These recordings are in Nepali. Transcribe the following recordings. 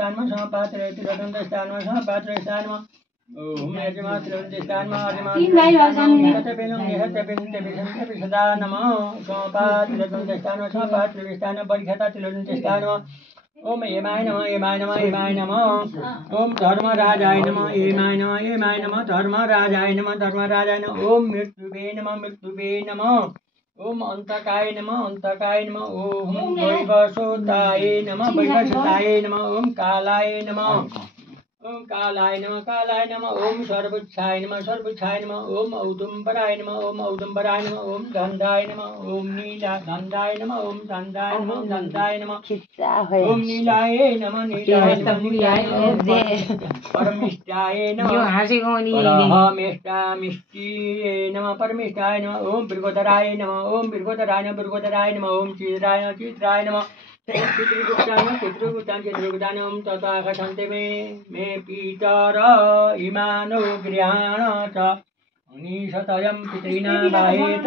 स्थानमा समपात्र तिलोदन्त स्थानमा समपात्र स्थानमा ओम यजमा तिलोदन्त स्थानमा आदिमा सदा नमः समपात्र तिलोदन्त स्थानमा समपात्र स्थानमा बलिखता तिलोदन्त स्थानमा ओम हेमाय नमः हेमाय नमः हेमाय नमः ओम धर्मराजाय नमः हेमाय नमः हेमाय नमः धर्मराजाय नमः धर्मराजाय नमः ओम मृत्युवे नमः ओम अंतकाय नमः ओम वैवस्वताय नमः ओम कालाय नमः ओम कालाय नमः ओम सर्वोच्छाय नमः ओम औदुम्बराय नमः ओम गंधाय नमः ओम नीला गंधाय नमः ओम गंधाय नमः ओम नीलाय नमः परमिष्टाय नमः परमेष्टामिष्टिये नमः परमिष्टाय नमः ओम बिर्गोदराय नमः ओम बिर्गोदराय नमः ओम चित्राय नमः चित्रगुप्तान ओम तथा कथन्ते मे पितर इमानो गृहाण च अनिशतयं पितॄणां बाहेत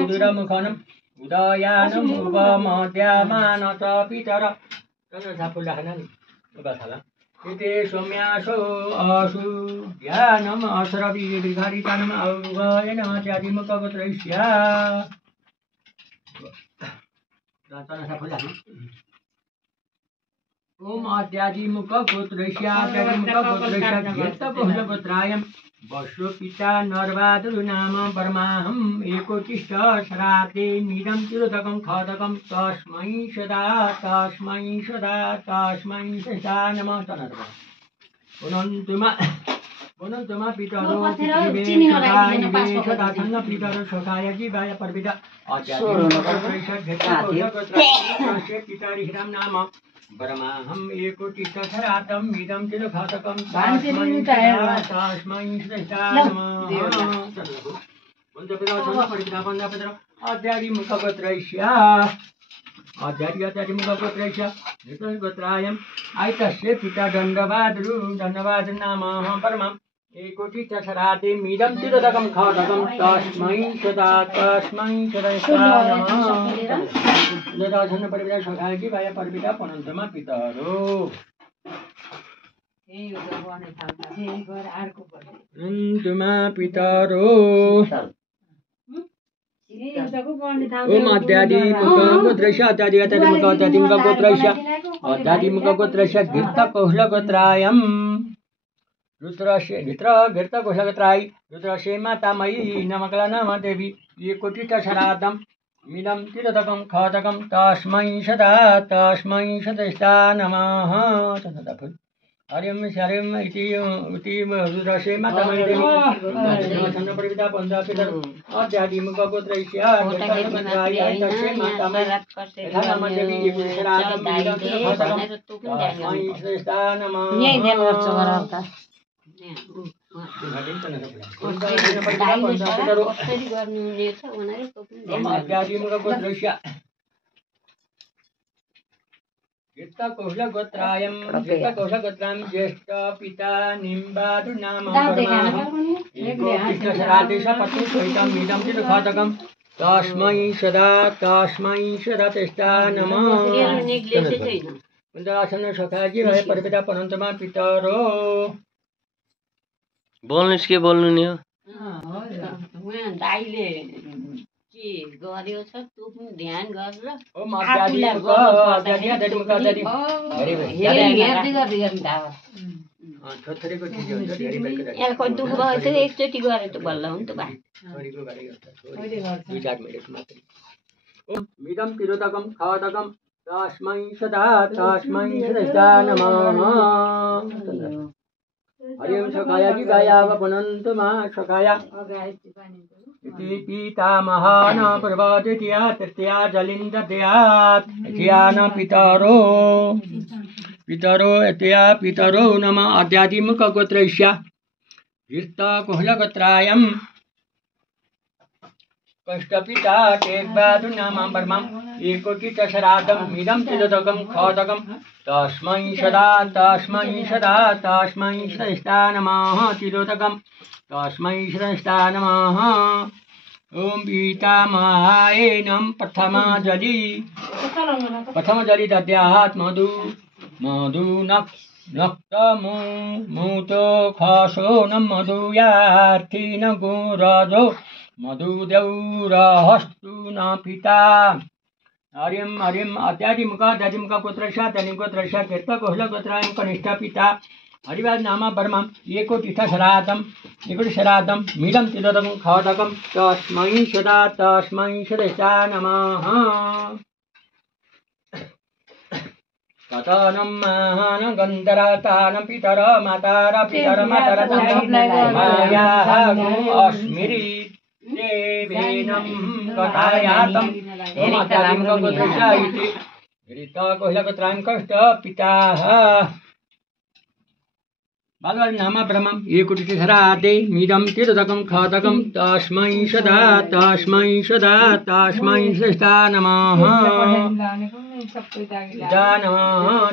उदरमुखनम् उदयानम् उपमद्यमान च पितर इति सौम्यासो असु ध्यानम् असरविघारितानम् औगयन चादिमुखगोत्रैष्य ओम आद्यादिमुखगोत्रैष्याद्यादिमुखगोत्रैष्याद्येतगोत्रयं वश्वपिता नरवादुर नाम परमाहम् एकोतिष्ठ शराते नीदं तिरोधकं खादकं तस्मै सदा नमः पुनन्तमा पितरो सदाथन्न पितरो शोकाय जीवाय परपिता पितारिहिरं नाम परमाहम् एकोतिष्ठरातं मिदं तिरुघातकं तस्मै नमः आद्यादिमुखगोत्रैष्य आयतस्य पिता दण्डवादरु नाम परमम् एकोटिष्ठराते मिदं तिरोधकं खादकं तस्मै सदा सखाय परपिता पुनन्तमा पितरो पुनन्तमा पितरो ओम आद्यादिमुखगोत्रैष्य आद्यादिमुखगोत्रैष्य घृतकोह्लगोत्रायम् घृतकोह्लगोत्राय रुद्रस्य मातामयी नमकला नम देवी एकोटिष्ठरातं मिदं तिरोधकं खादकं तस्मै सदा नमः हरिं शरिं इति रुद्रस्य मातामयी देवी छन्नपरिविता पञ्चापितर आद्यादिमुखगोत्रैष्य घृतकोह्लगोत्राय मातामयी नम देवी एकोटिष्ठरातं मिदं तिरोधकं तस्मै सदा नमः घृतकोह्लगोत्रायं ज्येष्ठ पिता निम्बादु नाम एकोटिष्ठरातेशपत्युसहितं मिदं तिरुघातकं तस्मै सदा तेष्टा नमः कुन्दरासन सखाजी भए परपिता पुनन्तमा पितरो बोल्नुस् के बोल्नु नि हो दाइले के गर्यो छ त्यो पनि ध्यान गरेर ओम आद्यादिमुख यहाँको दुःख भयो त एकचोटि गरे त बल्ल हो नि त भाइ मिदं तिरोधकं खादकं तस्मै सदा नमः हरिं सखाय जीवाय पुनन्तमा सखाय इति पितामहान प्रवद्वितीया तृतीया जलिन्ददयात् ज्ञान पितरो पितरो नम आद्यादिमुखगोत्रैष्य घृतकोह्लगोत्रायं कष्टपिता टेक्बादु नाम परमम् एकोटिष्ठरातं मिदं तिरोधकं खादकं तस्मै सदा नमः तिरोधकं तस्मै श्रेष्ठा नमः ओम पितामहाय नमः प्रथम जलि दद्यात् मधु मधुनक्तमु मुतो खसो न मधुयार्थी न गुरजो मधुदेउरहस्तु न पिता हरिं हरिं अत्यादिमुख गोत्रश तनि गोत्रश कृत्व कोहल गोत्रायं कनिष्ठ पिता हरिवाद नाम परमं एको तीर्थशरातं मीडं तिलोदकं खदकं तस्मै सदा नमः कथनं महान गन्धरतान पितर मातर मायाः अस्मिरि देवेनं कथायातं गोत्रश इति ऋतकोहलगोत्रां कष्ट पिताः बालवारी नाम ब्रह्मं एको तीर्थशराते मीडं तिलोदकं खदकं तस्मै सदा श्रेष्ठा नमः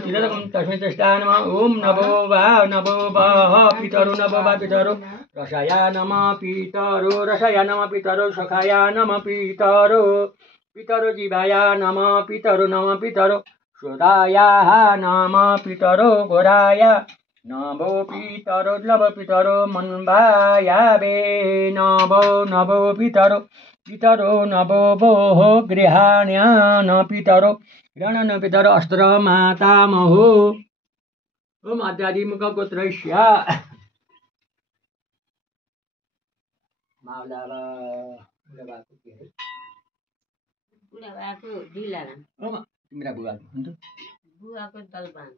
तिलोदकं तस्मै श्रेष्ठा नमः ॐ नभो वा पितरो नभो वा पितरो रसाया नमः पितरो सखाया नमः पितरो जीवाया नमः पितरो शोधायाः नमः पितरो घोराया नभो पितरो लव पितरो मन्वायावे नभो पितरो नभो भोः गृहाण्यान पितरो गणन पितरो अस्त्र मातामहो ओम आद्यादिमुख गोत्रस्य मावला बुढाबाको ढिला ओम तिम्रो बुवाको हुन्छ बुवाको दलबान